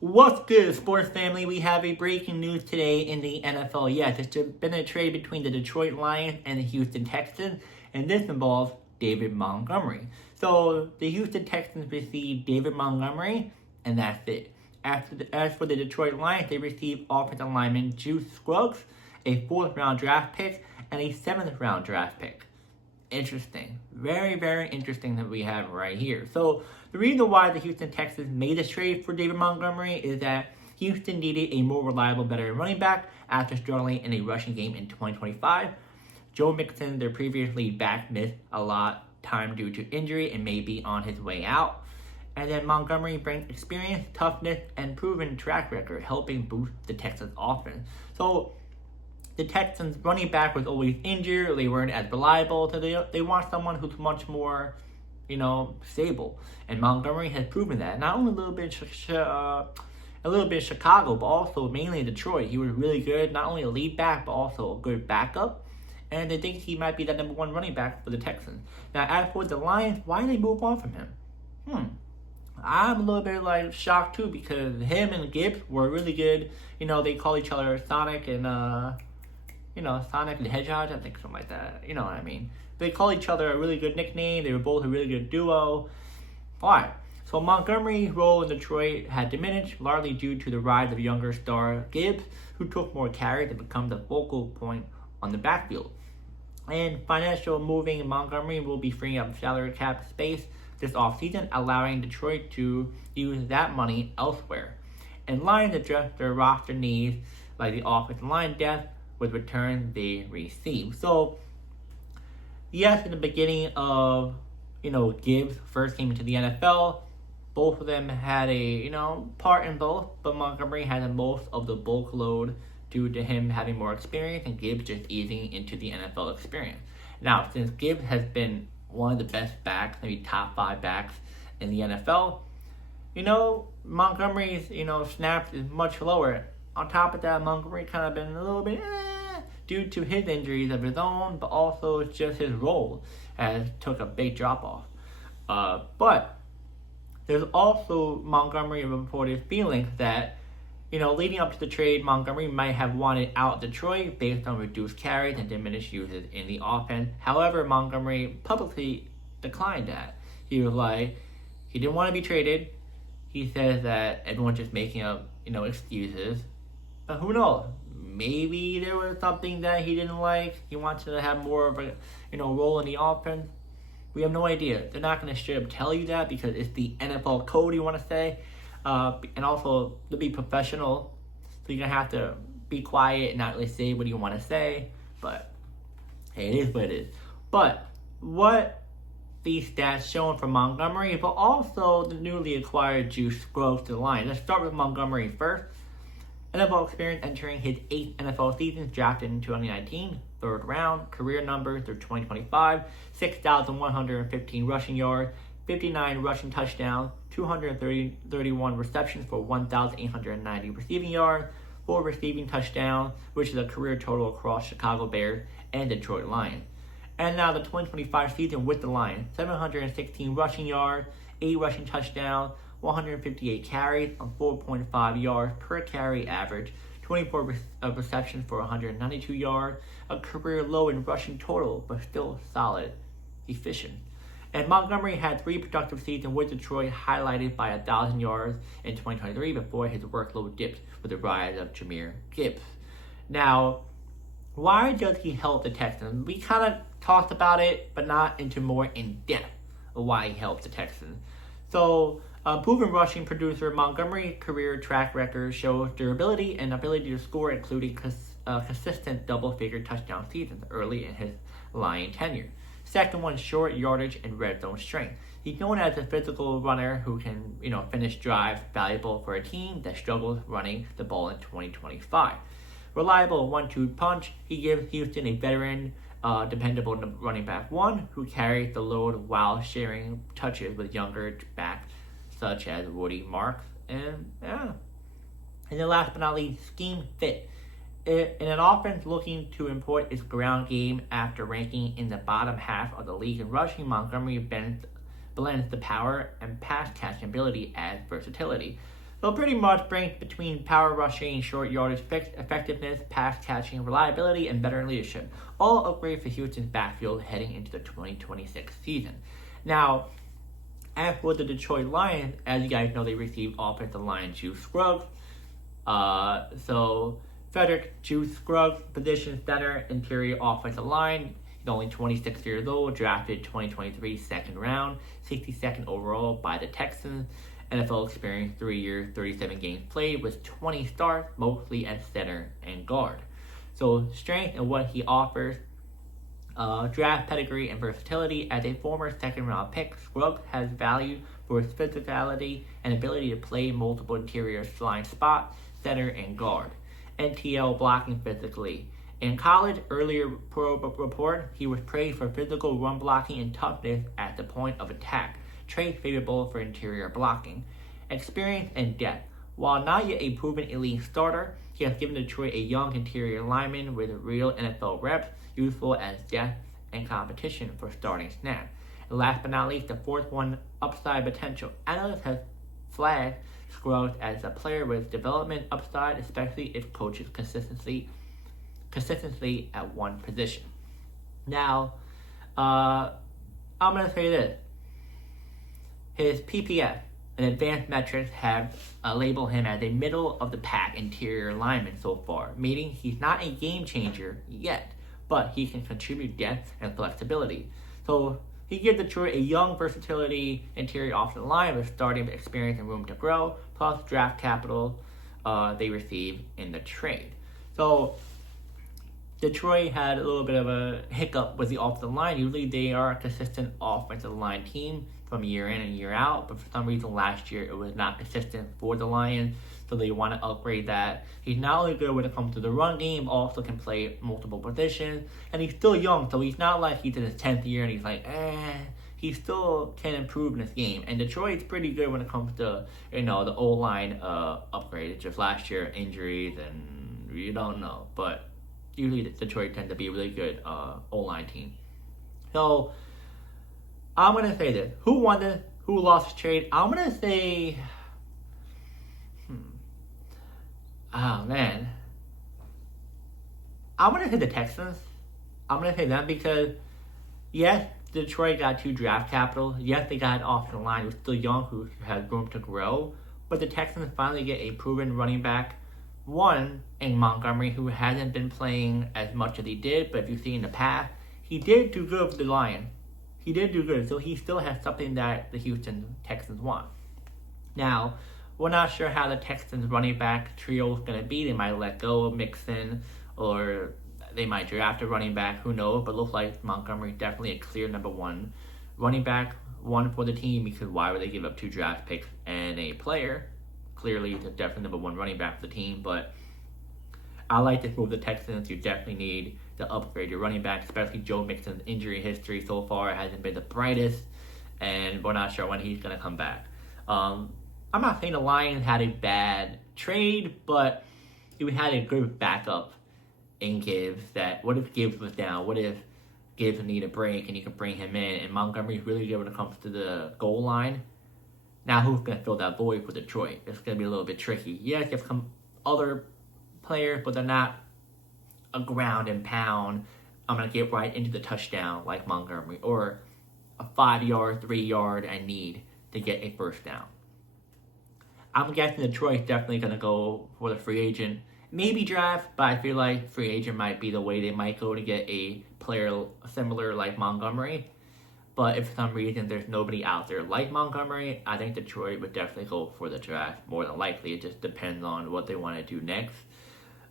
What's good, sports family? We have a breaking news today in the NFL. Yes, it's been a trade between the Detroit Lions and the Houston Texans, and this involves David Montgomery. So the Houston Texans received David Montgomery, and that's it. As for the Detroit Lions, they received offensive lineman Juice Scruggs, a 4th-round draft pick, and a 7th-round draft pick. Interesting. Very, very interesting that we have right here. So the reason why the Houston Texans made this trade for David Montgomery is that Houston needed a more reliable veteran running back after struggling in a rushing game in 2025. Joe Mixon, their previous lead back, missed a lot time due to injury and may be on his way out. And then Montgomery brings experience, toughness, and proven track record, helping boost the Texans offense. So the Texans' running back was always injured. They weren't as reliable. So they want someone who's much more, stable. And Montgomery has proven that. Not only a little bit in Chicago, but also mainly in Detroit. He was really good. Not only a lead back, but also a good backup. And they think he might be the number 1 running back for the Texans. Now, as for the Lions, why did they move on from him? I'm a little bit shocked too, because him and Gibbs were really good. They call each other Sonic and Sonic and Hedgehog, I think something like that. You know what I mean? They call each other a really good nickname. They were both a really good duo. Why? So Montgomery's role in Detroit had diminished, largely due to the rise of younger star Gibbs, who took more carries and become the focal point on the backfield. And financial moving Montgomery will be freeing up salary cap space this offseason, allowing Detroit to use that money elsewhere. And Lions address their roster needs, like the offensive line depth, with return they receive. So, yes, in the beginning of, Gibbs first came into the NFL, both of them had a, part in both, but Montgomery had the most of the bulk load due to him having more experience and Gibbs just easing into the NFL experience. Now, since Gibbs has been one of the best backs, maybe top 5 backs in the NFL, Montgomery's, snaps is much lower. On top of that, Montgomery kind of been a little bit due to his injuries of his own, but also just his role has took a big drop off. But there's also Montgomery reported feelings that, leading up to the trade, Montgomery might have wanted out Detroit based on reduced carries and diminished uses in the offense. However, Montgomery publicly declined that. He was like, he didn't want to be traded. He says that everyone's just making up, excuses. But who knows? Maybe there was something that he didn't like. He wanted to have more of a, role in the offense. We have no idea. They're not going to straight up tell you that because it's the NFL code, you want to say. And also, to be professional, so you're going to have to be quiet and not really say what you want to say. But, hey, it is what it is. But, what these stats showing for Montgomery, but also the newly acquired Juice Scruggs to the line. Let's start with Montgomery first. NFL experience entering his 8th NFL season, drafted in 2019, 3rd round, career numbers through 2025, 6,115 rushing yards, 59 rushing touchdowns, 231 receptions for 1,890 receiving yards, 4 receiving touchdowns, which is a career total across Chicago Bears and Detroit Lions. And now the 2025 season with the Lions, 716 rushing yards, 8 rushing touchdowns, 158 carries on 4.5 yards per carry average, 24 receptions for 192 yards, a career low in rushing total, but still solid, efficient. And Montgomery had 3 productive seasons with Detroit, highlighted by 1,000 yards in 2023 before his workload dipped with the rise of Jahmyr Gibbs. Now, why does he help the Texans? We kind of talked about it, but not into more in depth of why he helps the Texans. So, proven rushing producer, Montgomery's career track record shows durability and ability to score, including consistent double-figure touchdown seasons early in his Lion tenure. Second one, short yardage and red zone strength. He's known as a physical runner who can, finish drives, valuable for a team that struggles running the ball in 2025. Reliable 1-2 punch. He gives Houston a veteran, dependable running back 1 who carries the load while sharing touches with younger backs such as Woody Marks. And then last but not least, scheme fit. In an offense looking to import its ground game after ranking in the bottom half of the league in rushing, Montgomery blends the power and pass catching ability as versatility. They'll pretty much bring between power rushing, short yardage effectiveness, pass catching, reliability, and veteran leadership. All upgrades for Houston's backfield heading into the 2026 season. Now, as for the Detroit Lions, as you guys know, they received offensive line Juice Scruggs. So Frederick Juice Scruggs, position center, interior offensive line. He's only 26 years old, drafted 2023 second round, 62nd overall by the Texans. NFL experience, 3 years, 37 games played with 20 starts, mostly as center and guard. So strength and what he offers, draft pedigree and versatility. As a former second round pick, Scruggs has value for his physicality and ability to play multiple interior line spots, center and guard. NTL blocking physically. In college, earlier pro report, he was praised for physical run blocking and toughness at the point of attack, traits favorable for interior blocking. Experience and depth. While not yet a proven elite starter, he has given Detroit a young interior lineman with real NFL reps, useful as depth and competition for starting snaps. And last but not least, the fourth one, upside potential. Analysts have flagged Scruggs as a player with development upside, especially if coaches consistency at one position. Now, I'm going to say this. His PPF and advanced metrics have labeled him as a middle-of-the-pack interior lineman so far, meaning he's not a game changer yet, but he can contribute depth and flexibility. So he gives Detroit a young versatility interior offensive line with starting experience and room to grow, plus draft capital they received in the trade. So Detroit had a little bit of a hiccup with the offensive line. Usually they are a consistent offensive line team from year in and year out, but for some reason last year it was not consistent for the Lions, so they want to upgrade that. He's not only good when it comes to the run game, also can play multiple positions, and he's still young, so he's not like he's in his 10th year and he's like, he still can improve in this game. And Detroit's pretty good when it comes to, the O-line upgrade. It's just last year, injuries, and you don't know, but usually Detroit tends to be a really good O-line team. So I'm going to say this. Who won this? Who lost the trade? I'm going to say... Oh, man. I'm going to say the Texans. I'm going to say them because, yes, Detroit got 2 draft capital. Yes, they got an offensive line who's still young, who has room to grow. But the Texans finally get a proven running back. One, in Montgomery, who hasn't been playing as much as he did, but if you see in the past, he did do good with the Lions. He did do good, so he still has something that the Houston Texans want. Now, we're not sure how the Texans running back trio is going to be. They might let go of Mixon, or they might draft a running back, who knows, but it looks like Montgomery definitely a clear number 1 running back, one for the team, because why would they give up 2 draft picks and a player? Clearly, he's definitely number 1 running back for the team, but I like this move. The Texans, you definitely need to upgrade your running back, especially Joe Mixon's injury history so far hasn't been the brightest, and we're not sure when he's going to come back. I'm not saying the Lions had a bad trade, but you had a good backup in Gibbs. That what if Gibbs was down? What if Gibbs need a break and you can bring him in? And Montgomery's really good when it comes to the goal line. Now who's going to fill that void for Detroit? It's going to be a little bit tricky. Yes, there's some other players, but they're not a ground and pound. I'm going to get right into the touchdown like Montgomery, or a 5-yard, 3-yard I need to get a first down. I'm guessing Detroit's definitely going to go for the free agent. Maybe draft, but I feel like free agent might be the way they might go to get a player similar like Montgomery. But if for some reason there's nobody out there like Montgomery, I think Detroit would definitely go for the draft more than likely. It just depends on what they want to do next.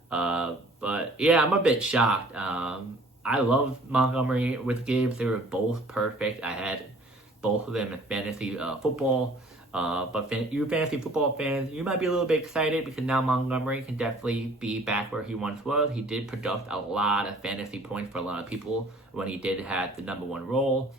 But yeah, I'm a bit shocked. I love Montgomery with Gibbs. They were both perfect. I had both of them in fantasy football. But you fantasy football fans, you might be a little bit excited because now Montgomery can definitely be back where he once was. He did produce a lot of fantasy points for a lot of people when he did have the number 1 role.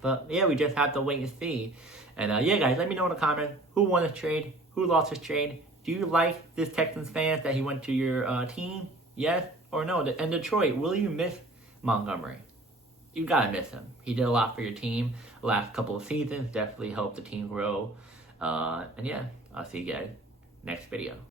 But yeah, we just have to wait and see. And yeah, guys, let me know in the comments who won this trade, who lost this trade. Do you like this Texans fans that he went to your team? Yes or no? And Detroit, will you miss Montgomery? You gotta miss him. He did a lot for your team the last couple of seasons. Definitely helped the team grow. And yeah, I'll see you guys next video.